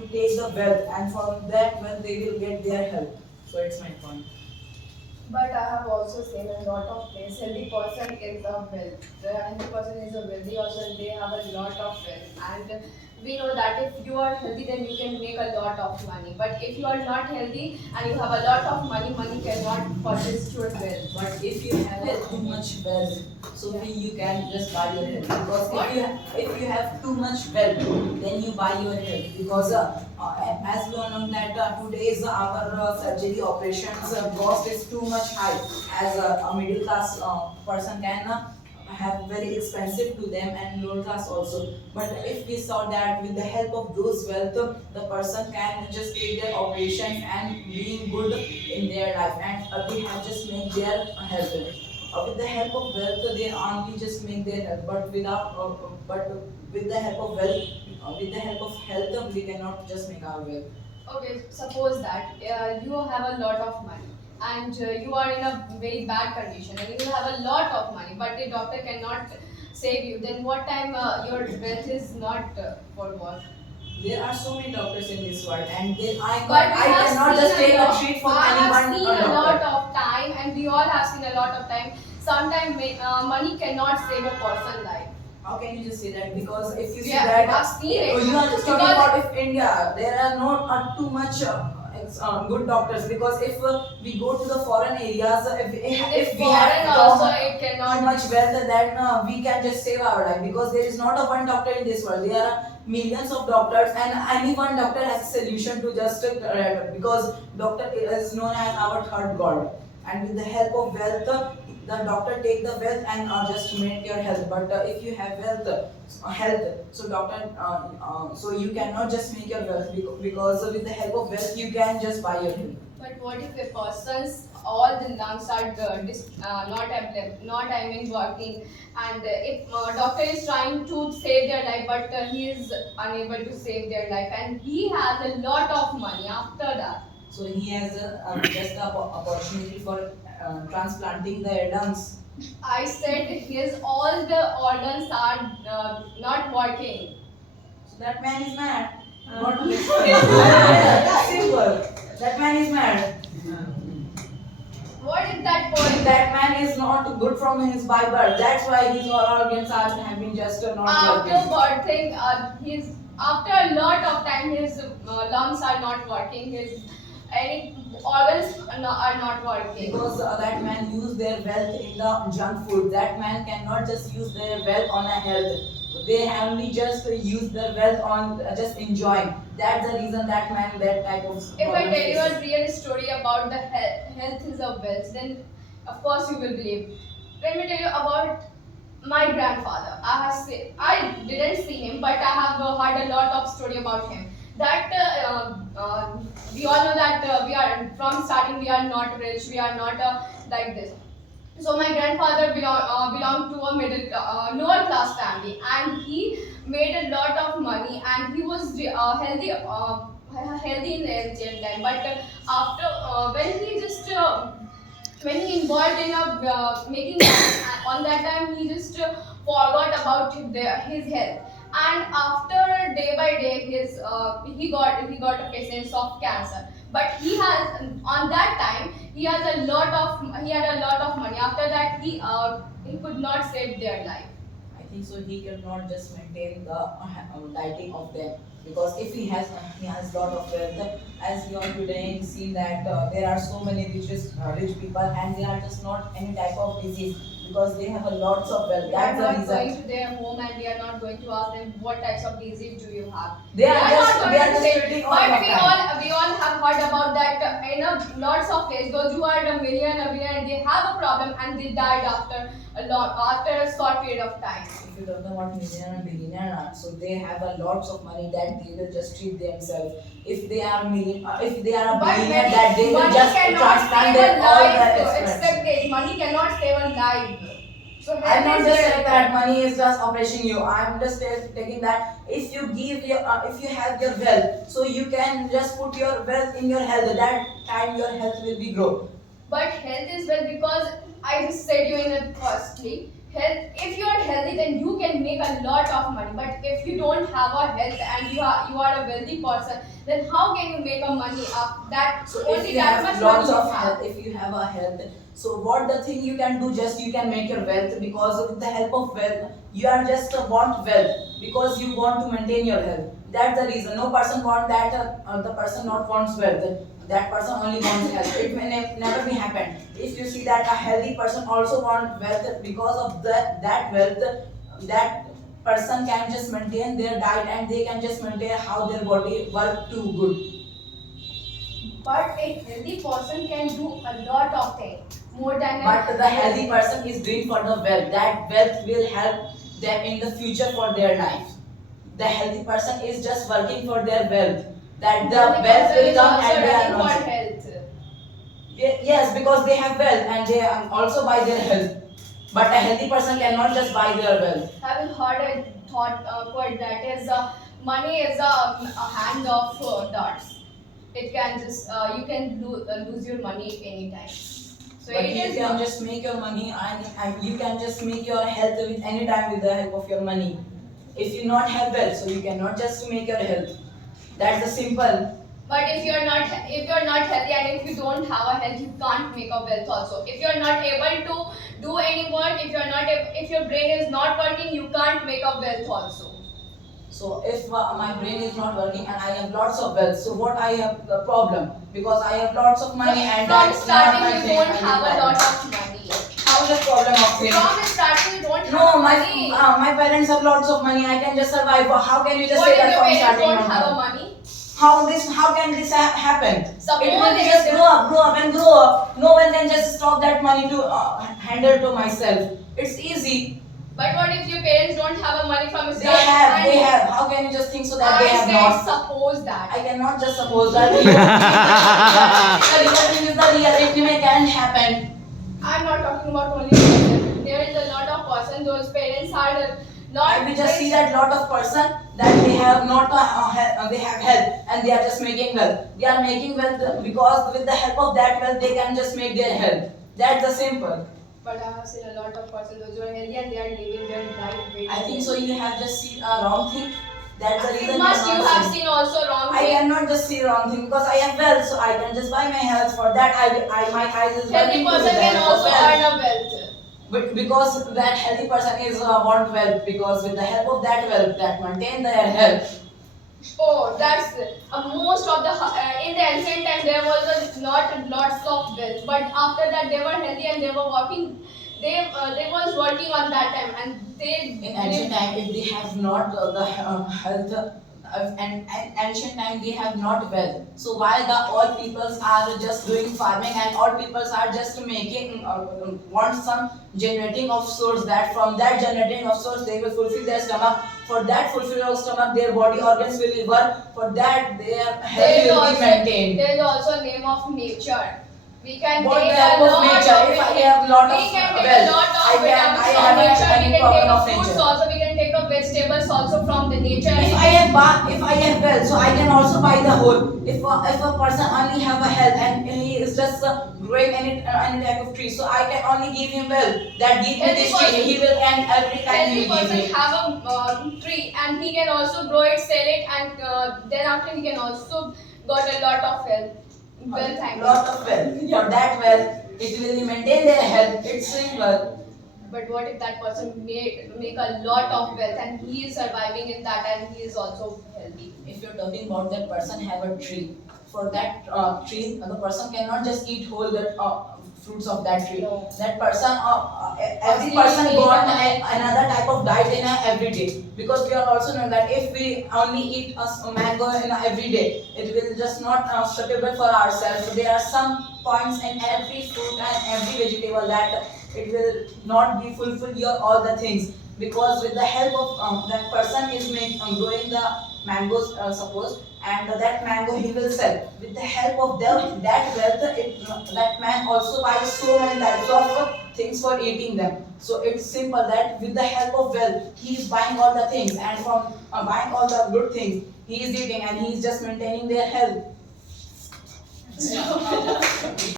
to take the wealth, and from that wealth they will get their health. So it's my point. But I have also seen a lot of place. Healthy person is a wealth. The healthy person is a wealthy also. They have a lot of wealth, and we know that if you are healthy, then you can make a lot of money. But if you are not healthy and you have a lot of money, money cannot purchase your wealth. But if you have too much wealth, so you can just buy your health. Because if you have too much wealth, then you buy your health. Because as we all know that today's our surgery operations cost is too much high. As a middle class person can have very expensive to them, and lower class also. But if we saw that with the help of those wealth, the person can just take their operations and being good in their life, and they have just make their health. With the help of wealth, they only just make their health, but but with the help of wealth, with the help of health, we cannot just make our wealth. Okay, suppose that you have a lot of money and you are in a very bad condition and you have a lot of money, but the doctor cannot save you. Then what time your wealth is not for work? There are so many doctors in this world, and But I cannot just take a treat from I have anyone. seen a lot of time, and we all have seen a lot of time. Sometimes money cannot save a person's life. How can you just say that? Because if you see Yeah, that, I've seen it. you are just talking Because- about if India, there are not too much good doctors. Because if we go to the foreign areas, if we foreign have also too it cannot much wealth, then we can just save our life. Because there is not a one doctor in this world. There are millions of doctors, and any one doctor has a solution to just because doctor is known as our third god. And with the help of wealth, the doctor take the wealth and just make your health. But if you have health, so doctor, so you cannot just make your wealth, because with the help of wealth you can just buy your health. But what if a person's all the lungs are not working, and if doctor is trying to save their life, but he is unable to save their life, and he has a lot of money after that. So he has just the opportunity for transplanting their lungs. I said his all the organs are not working. So that man is mad. Not simple. That man is mad. What is that point? That man is not good from his by birth. That's why his all organs are have been just not After working. birthing, his after a lot of time, his lungs are not working. His any organs are not working. Because that man use their wealth in the junk food. That man cannot just use their wealth on a health. They only just use their wealth on just enjoying. That's the reason that man that type of. If I tell you a real story about the health is a wealth, then of course you will believe. Let me tell you about my grandfather. I didn't see him, but I have heard a lot of story about him. That we all know that we are from starting. We are not rich. We are not like this. So my grandfather belonged to a lower class family, and he made a lot of money, and he was healthy in the same time. But after when he involved in making money, on that time he just forgot about his health. And after day by day, he got a patience of cancer. But he has on that time he had a lot of money. After that, he could not save their life. I think so. He cannot just maintain the dieting of them, because if he has lot of wealth, as we all today see that there are so many rich people, and they are just not any type of disease, because they have a lots of wealth. We are That's the not reason. going to their home, and we are not going to ask them what types of disease do you have. They are just not they are going to just say, treating all but of time. we all have heard about that in lots of places. Those who are a millionaire, they have a problem and they died after a short period of time. If you don't know what millionaire and billionaire are, so they have a lots of money that they will just treat themselves. If they are if they are a But billionaire, that they will money just cannot transplant save a their all life. their expenses. Accept it. Money cannot save a life. So I'm not health is just very saying that money is just oppressing you. I'm just taking that if you if you have your wealth, so you can just put your wealth in your health. That time your health will be grow. But health is well because I just said you in the firstly health, if you are healthy, then you can make a lot of money. But if you don't have a health and you are a wealthy person, then how can you make a money up that So if only you that have much lots money you of have? health, if you have a health, so what the thing you can do, just you can make your wealth, because with the help of wealth, you are just want wealth because you want to maintain your health. That's the reason. No person want that. The person not wants wealth. That person only wants health. It may never be happen. If you see that a healthy person also want wealth, because of that wealth, that person can just maintain their diet and they can just maintain how their body work too good. But a healthy person can do a lot of things more than But the healthy person is doing for the wealth. That wealth will help them in the future for their life. The healthy person is just working for their wealth. That the healthy wealth person will is come also and they are running for not. health. Yes, because they have wealth and they also buy their health. But a healthy person cannot just buy their wealth. Have you heard a thought quote that is money is a hand of dots. It can just you can lose your money anytime. So But it you is can not. just make your money and you can just make your health with any time with the help of your money. If you not have wealth, so you cannot just make your health. That's the simple. But if you're not healthy and if you don't have a health, you can't make a wealth also. If you're not able to do any work, if your brain is not working, you can't make a wealth also. So if my brain is not working and I have lots of wealth, so what I have the problem? Because I have lots of money and From that's not starting my you thing. don't I have a problem. lot of money. How is the problem of thing? From starting you don't No, have my money. my parents have lots of money. I can just survive. How can you just What say if that your from parents starting? don't not have a have? money? How can this happen? Suppose It will they just have- grow up and grow up. No one can just stop that money to handle to myself. It's easy. But what if your parents don't have a money from They start? have, they have. How can you just think so that they I have said not? suppose that. I cannot just suppose that. The real thing is the real. It can happen. I'm not talking about only person. There is a lot of person. Those parents are not. And we just see that lot of person that they have not they have health and they are just making wealth. They are making wealth because with the help of that wealth they can just make their health. That's the simple. But I have seen a lot of person those who are healthy and they are living their life very I think so. well. You have just seen a wrong thing. That's the reason. Must are you not have seeing. seen also wrong I thing? cannot just see wrong thing because I have wealth, so I can just buy my health. For that, my eyes is Healthy working to person the can help of also wealth. earn a wealth. But because that healthy person is want wealth, because with the help of that wealth, that maintain their health. Oh, that's most of the in the ancient time there was not lots of wealth, but after that they were healthy and they were working. They was working on that time and they In ancient time, if they have not the health, and ancient time they have not wealth. So why the all peoples are just doing farming and all peoples are just making want some generating of source, that from that generating of source they will fulfill their stomach. For that fulfill of stomach, their body organs will work. For that their health will be maintained. there is also name of nature. We can What take the help a of lot nature? of If I have lot of we can take wealth, a lot I of can vitamins I from have nature. We any can problem take of a fruits nature. also. We can take a vegetables also from the nature. If I have wealth, so I can also buy the whole. If a person only have a health and he is just growing any type of tree, so I can only give him wealth. That give me Healthy this tree, he will and every time healthy he will give person me. have a tree and he can also grow it, sell it, and then after he can also got a lot of wealth. Thank Lot of wealth. For that wealth, it will maintain their health. It's simple. But what if that person make a lot of wealth and he is surviving in that and he is also healthy? If you're talking about that person have a tree, for that tree, the person cannot just eat whole the fruits of that tree. No. That person, every Firstly, person we want need another type of diet in every day. Because we are also know that if we only eat a mango in every day, it will just not suitable for ourselves. So there are some points in every fruit and every vegetable that it will not be fulfill your all the things, because with the help of that person is growing the mangoes, suppose, and that mango he will sell. With the help of that wealth, that man also buys so many types of things for eating them. So it's simple that with the help of wealth, he is buying all the things, and from buying all the good things, he is eating and he is just maintaining their health.